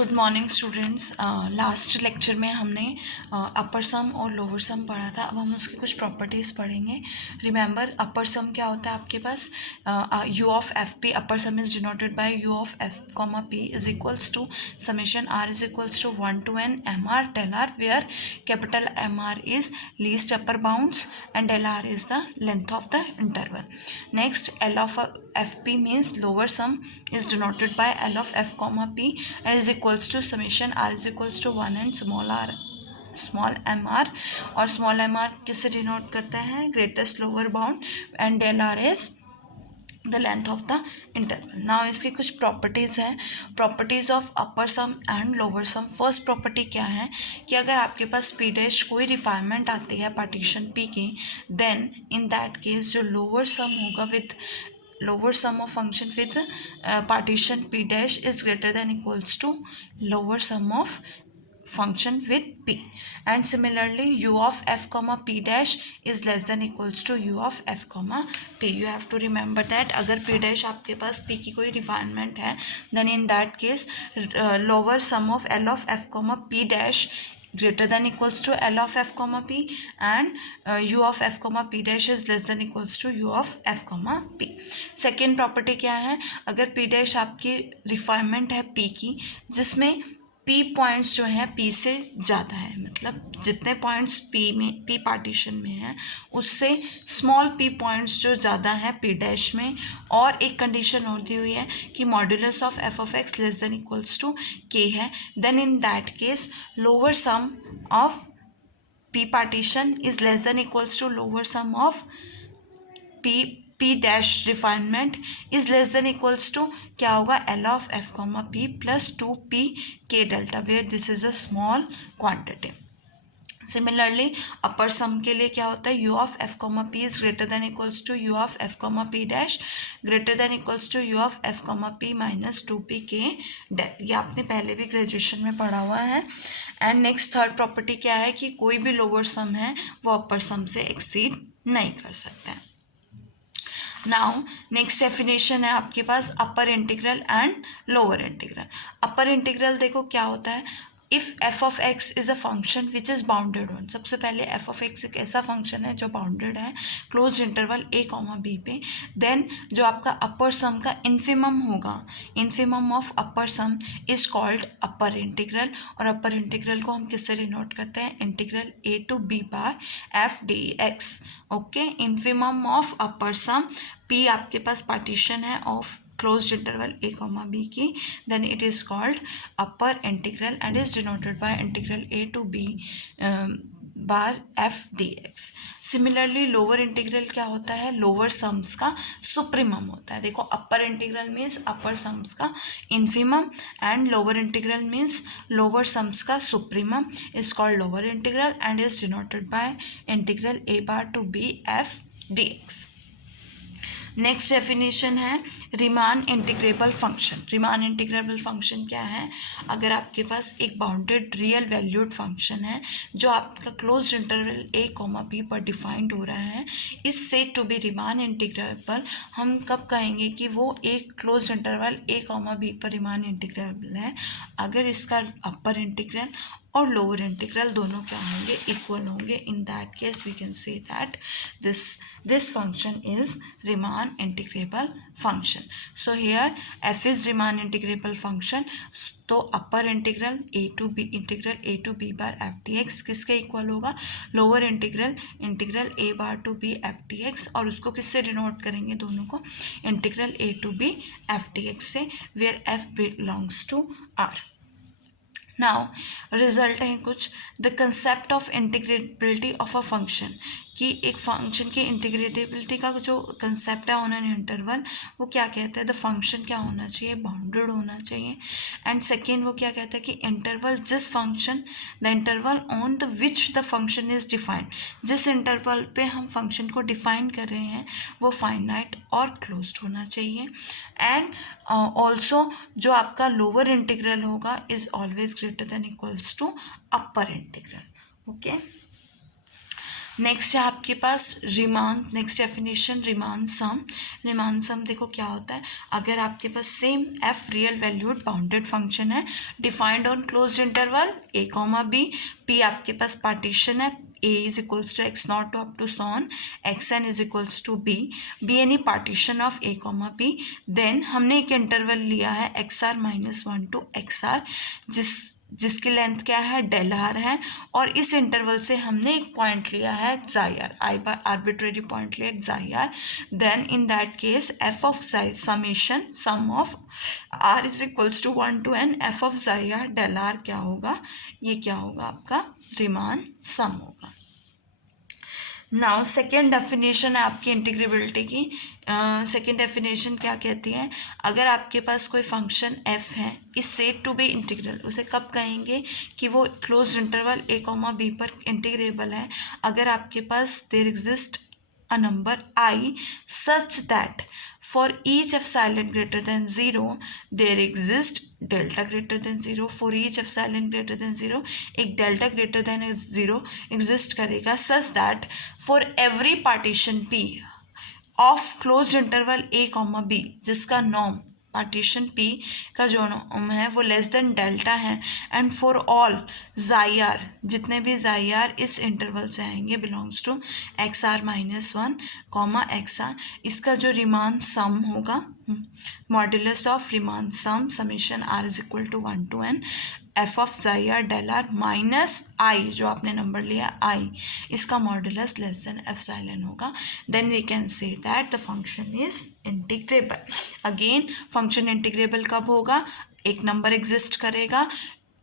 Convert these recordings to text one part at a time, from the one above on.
Good morning students. Last lecture में हमने अपर सम और लोअर सम पढ़ा था। अब हम उसकी कुछ प्रॉपर्टीज़ पढ़ेंगे। रिमेंबर, अपर सम क्या होता है आपके पास, U of F P. Upper sum is denoted by U of F comma P is equals to summation R is equals to 1 to n M R del R, where capital M R is least upper bounds and del r is the length of the interval. Next, L of fp means lower sum is denoted by L of f comma p and is equals to summation r is equals to 1 and small mr, और small mr किससे denote करता है, greatest lower bound, and del r is the length of the interval. Now इसकी कुछ properties है, properties of upper sum and lower sum. First property क्या है कि अगर आपके पास पी डैश कोई रिफाइनमेंट आती है पार्टीशन पी की, देन इन दैट केस जो लोअर सम होगा with lower sum of function with partition p dash is greater than equals to lower sum of function with p, and similarly u of f comma p dash is less than equals to u of f comma p. You have to remember that अगर p dash आपके पास p की कोई refinement है, then in that case lower sum of l of f comma p dash greater than equals to L of f comma p, and u of f comma p dash is less than equals to u of f comma p. Second property क्या है, अगर p dash आपकी refinement है p की, जिसमें p points जो हैं p से ज़्यादा है, मतलब जितने पॉइंट्स p में p पार्टीशन में हैं उससे स्मॉल p पॉइंट्स जो ज़्यादा हैं p डैश में, और एक कंडीशन और दी हुई है कि modulus of f of x less than equals to k है, then in that case lower sum of p partition is less than equals to lower sum of p dash refinement is less than equals to क्या होगा, L of f comma p plus 2p k delta, where this is a small quantity. Similarly upper sum के लिए क्या होता है, u of f comma p is greater than equals to u of f comma p dash greater than equals to u of f comma p minus 2p k del. ये आपने पहले भी graduation में पढ़ा हुआ है. एंड नेक्स्ट थर्ड प्रॉपर्टी क्या है कि कोई भी लोअर सम है वो अपर सम से एक्सीड नहीं कर सकता है. नाउ नेक्स्ट डेफिनेशन है आपके पास upper integral and lower integral. Upper integral देखो क्या होता है, if F of X is a function which is bounded on. सबसे पहले एफ ऑफ एक्स एक ऐसा फंक्शन है जो बाउंडेड है क्लोज इंटरवल ए कॉमा बी पे, देन जो आपका अपर सम का इन्फिमम होगा, infimum of upper sum is called upper integral, और अपर इंटीग्रल को हम किससे डिनोट करते हैं, integral A to B bar F D x. Okay, infimum of upper sum, p आपके पास पार्टीशन है of closed interval a comma b की, then it is called upper integral and is denoted by integral a to b bar f dx. Similarly lower integral क्या होता है, lower sums का supremum होता है. देखो upper integral means upper sums का infimum and lower integral means lower sums का supremum is called lower integral and is denoted by integral a bar to b f dx. Next definition है Riemann integrable function. Riemann integrable function क्या है, अगर आपके पास एक bounded real valued function है जो आपका क्लोज इंटरवल ए कॉमा बी पर डिफाइंड हो रहा है, इससे टू बी रिमान इंटीग्रेबल हम कब कहेंगे कि वो एक क्लोज इंटरवल ए कॉमा बी पर रिमान इंटीग्रेबल है, अगर इसका अपर इंटीग्रल और लोअर इंटीग्रल दोनों क्या होंगे, इक्वल होंगे. In that case we can say that this function is Riemann integrable function. So here F is Riemann integrable function, तो upper integral A to B integral A to B bar F D X किसके equal होगा, lower integral integral A bar to B F D X, और उसको किससे denote करेंगे दोनों को, integral A to B F D X से, where F belongs to R. Now result है कुछ, the concept of integrability of a function, कि एक फंक्शन की इंटीग्रेटेबिलिटी का जो कंसेप्ट है ऑन एन इंटरवल, वो क्या कहता है, द फंक्शन क्या होना चाहिए, बाउंडेड होना चाहिए. एंड सेकेंड वो क्या कहता है कि इंटरवल जिस function, the interval on the which the function is defined, जिस इंटरवल पे हम फंक्शन को डिफाइन कर रहे हैं वो फाइनाइट और क्लोज्ड होना चाहिए. एंड ऑल्सो जो आपका लोअर इंटीग्रल होगा is always greater than equals to upper integral. Okay, next है आपके पास Riemann, next definition Riemann sum. Riemann sum देखो क्या होता है, अगर आपके पास same F real valued bounded function है defined on closed interval A comma B, P आपके पास पार्टीशन है, a is equals to x naught to up to so on, xn is equals to b, be any partition of a comma b, then हमने एक interval लिया है xr minus 1 to xr जिसकी length क्या है del are है, और इस इंटरवल से हमने एक पॉइंट लिया है xi r, i bar arbitrary point लिया xi r, then in that case f of summation sum of r is equals to 1 to n f of xi r del r क्या होगा, ये क्या होगा आपका रिमान सम होगा। Now second definition है आपकी इंटीग्रेबिलिटी की। सेकेंड डेफिनेशन क्या कहती है, अगर आपके पास कोई फंक्शन f है is said to B integral, उसे कब कहेंगे कि वो closed interval a comma b पर इंटीग्रेबल है, अगर आपके पास there exist a number I such that for each epsilon greater than 0 there exists delta greater than 0, for each epsilon greater than 0 एक delta greater than 0 exist करेगा, such that for every partition P of closed interval a comma b जिसका norm partition P का जो norm है वो less than delta है, and for all xi r जितने भी xi r इस इंटरवल से आएंगे belongs to xr minus 1 comma xr, इसका जो रिमान सम होगा modulus of Riemann sum summation r is equal to 1 to n F of xi r del r minus I जो आपने नंबर लिया i, इसका मॉड्यूलस लेस देन एप्सिलॉन होगा, then we can say that the function is integrable. Again function integrable कब होगा, एक number exist करेगा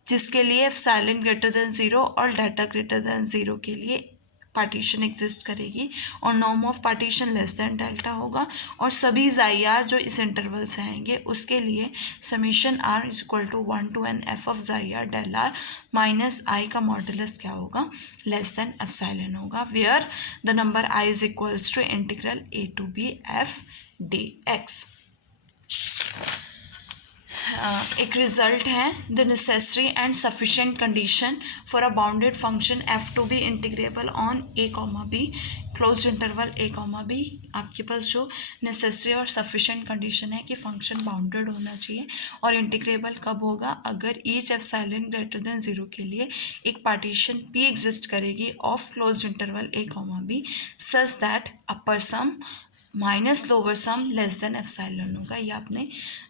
जिसके लिए एप्सिलॉन ग्रेटर देन 0 और डेल्टा ग्रेटर देन 0 के लिए पार्टीशन एग्जिस्ट करेगी, और norm of partition less than delta होगा, और सभी xi r जो इस इंटरवल से आएंगे उसके लिए summation r is equal to 1 to n f of xi r del r minus i का मॉडुलस क्या होगा, लेस देन एप्सिलॉन होगा, where the number i is equals to integral a to b f dx। एक result है the necessary and sufficient condition for a bounded function f to be integrable on a comma b closed interval a comma b। आपके पास जो necessary और sufficient condition है कि function bounded होना चाहिए और इंटीग्रेबल कब होगा, अगर ईच एप्सिलॉन ग्रेटर देन 0 के लिए एक पार्टीशन p एग्जिस्ट करेगी of closed interval a comma b such that upper sum minus lower sum less than epsilon होगा। ये आपने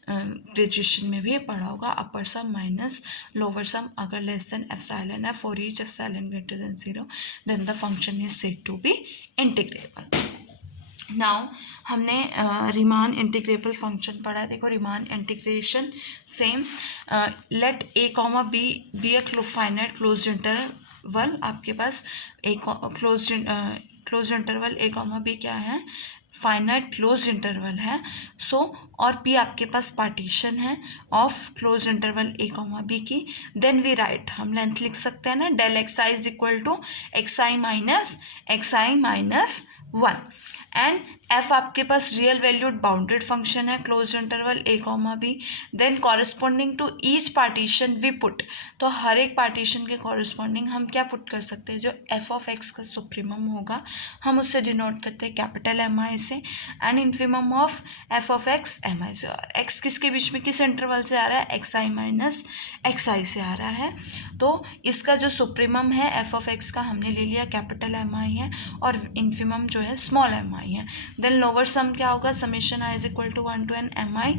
ग्रेजुएशन में भी पढ़ा होगा, अपर सम माइनस लोअर सम अगर लेस देन एप्सिलॉन है for each epsilon greater than 0 then the function is said to be integrable. Now हमने रिमान इंटीग्रेबल फंक्शन पढ़ा है। देखो Riemann integration same, let a comma b be a finite closed interval, आपके पास एक closed interval a comma b क्या है, finite closed interval है, सो और p आपके पास पार्टीशन है of closed interval a comma b की, देन वी राइट हम लेंथ लिख सकते हैं ना, del x i is equal to x i minus 1, and f आपके पास रियल वैल्यूड बाउंडेड फंक्शन है closed interval a comma b, then corresponding to each partition we put, तो हर एक पार्टीशन के कॉरस्पॉन्डिंग हम क्या पुट कर सकते हैं, जो f ऑफ x का सुप्रीमम होगा हम उससे डिनोट करते हैं कैपिटल mi से, and infimum of f of x mi से, और x किसके बीच में किस इंटरवल से आ रहा है, xi माइनस xi से आ रहा है, तो इसका जो सुप्रीमम है f ऑफ x का हमने ले लिया कैपिटल mi है और इन्फीमम जो है स्मॉल mi है, देन लोअर सम क्या होगा, summation i is equal to 1 to n mi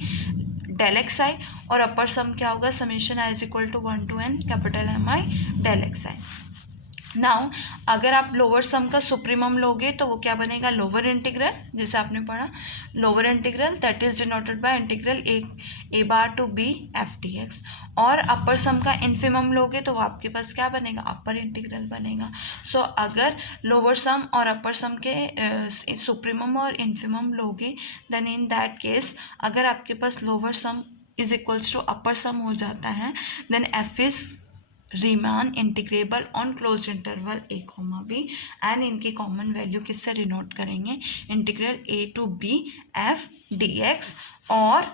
del x I, और अपर सम क्या होगा, summation i is equal to 1 to n capital mi del x I. Now अगर आप lower sum का supremum लोगे तो वो क्या बनेगा, लोअर इंटीग्रल, जैसे आपने पढ़ा lower integral that is denoted by integral a bar to b f dx, और अपर सम का इन्फीमम लोगे तो वो आपके पास क्या बनेगा, अपर इंटीग्रल बनेगा। सो अगर लोअर सम और अपर सम के सुप्रीमम और इन्फीमम लोगे देन इन दैट केस अगर आपके पास lower sum is equals to upper sum हो जाता है then f is Riemann integrable on close interval a comma b, and इनकी कॉमन वैल्यू किससे डिनोट करेंगे, integral a to b f dx, और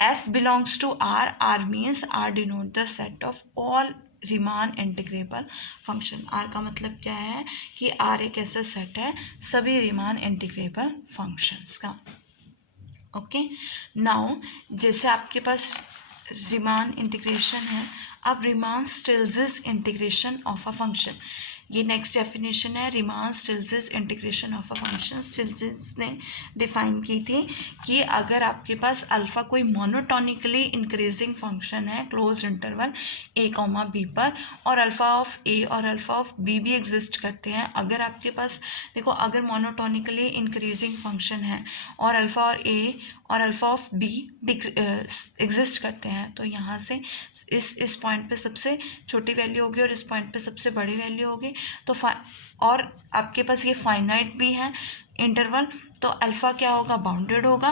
F belongs to R means R denote the set of all Riemann integrable function. R का मतलब क्या है कि R एक ऐसा सेट है सभी रीमान इंटीग्रेबल फंक्शंस का। ओके, नाउ जैसे आपके पास रीमान इंटीग्रेशन है, अब Riemann Stieltjes integration of a function, ये नेक्स्ट डेफिनेशन है Riemann Stieltjes integration of a function. Stieltjes ने डिफाइन की थी कि अगर आपके पास अल्फ़ा कोई मोनोटोनिकली इंक्रीजिंग फंक्शन है close interval a comma b पर, और अल्फ़ा ऑफ a और अल्फ़ा ऑफ b भी एग्जिस्ट करते हैं, अगर आपके पास देखो अगर मोनोटोनिकली इंक्रीजिंग फंक्शन है और अल्फ़ा और a और अल्फ़ा ऑफ b एग्जिस्ट करते हैं, तो यहाँ से इस पॉइंट पे सबसे छोटी वैल्यू होगी और इस पॉइंट पे सबसे बड़ी वैल्यू होगी। तो और आपके पास ये फाइनाइट भी है इंटरवल, तो अल्फ़ा क्या होगा, बाउंडेड होगा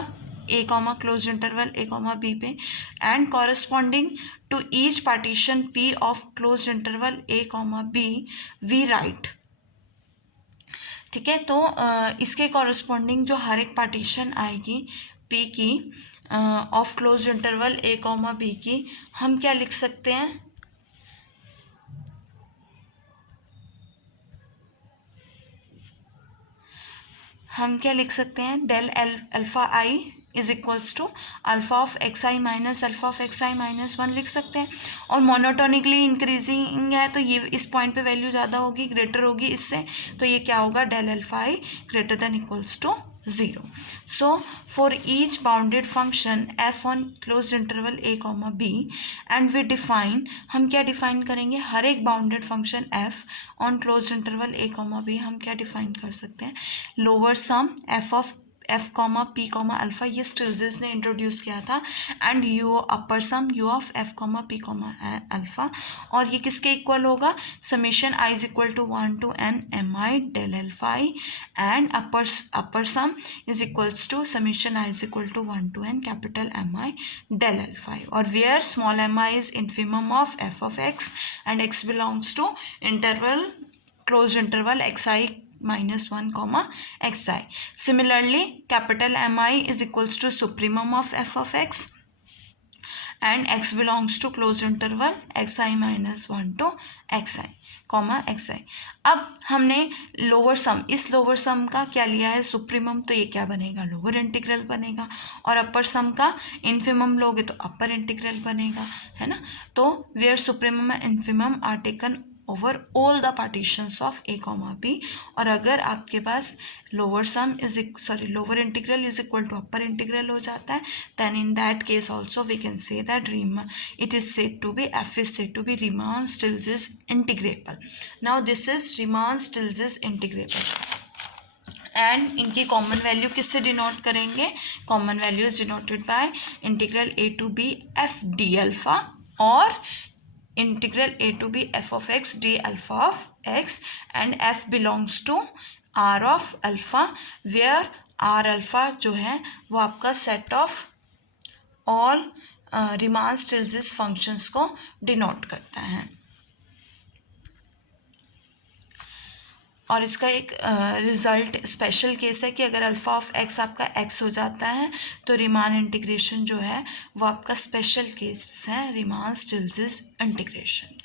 a comma close interval a comma b पे, and corresponding to each partition p of close interval a comma b we write. ठीक है, तो इसके कॉरस्पॉन्डिंग जो हर एक पार्टीशन आएगी p की of close interval a comma b की, हम क्या लिख सकते हैं, हम क्या लिख सकते हैं, del alpha i is equals to alpha of x i minus alpha of x i minus 1 लिख सकते हैं। और मोनोटोनिकली इंक्रीजिंग है तो ये इस पॉइंट पे वैल्यू ज़्यादा होगी, ग्रेटर होगी इससे, तो ये क्या होगा, del alpha i greater than equals to 0। So for each bounded function f on close interval a comma b, and we define, हम क्या डिफाइन करेंगे, हर एक bounded function f on close interval a comma b हम क्या define कर सकते हैं, lower sum f of F comma P comma alpha, ये स्टिल्जिस ने इंट्रोड्यूस किया था, and U upper sum U of F comma P comma alpha, और ये किसके इक्वल होगा, summation I is equal to 1 to n mi del alpha I, and upper sum is equals to summation I is equal to 1 to n capital mi del alpha I, और where small mi is infimum of f of x and x belongs to interval close interval xi -1 comma xi. Similarly, capital Mi is equals to supremum of f of x and x belongs to closed interval xi -1 to xi comma xi। अब हमने lower sum, इस lower sum का क्या लिया है, supremum, तो ये क्या बनेगा, लोअर इंटीग्रल बनेगा, और अपर सम का इन्फिमम लोगे तो अपर इंटीग्रल बनेगा, है ना। तो where supremum and infimum are taken over all the partitions of a comma b, और अगर आपके पास lower sum lower integral is equal to upper integral हो जाता है, then in that case also we can say that it is said to be f is said to be Riemann-Stieltjes integrable. Now this is Riemann-Stieltjes integrable, and इनकी common value किससे denote करेंगे, common value is denoted by integral a to b f d alpha और integral a to b f of x d alpha of x, and f belongs to r of alpha, where r alpha जो है वो आपका set of all Riemann-Stieltjes functions को denote करता है। और इसका एक रिज़ल्ट स्पेशल केस है कि अगर अल्फ़ा ऑफ एक्स आपका एक्स हो जाता है तो रीमान इंटीग्रेशन जो है वो आपका स्पेशल केस है Riemann-Stieltjes इंटीग्रेशन।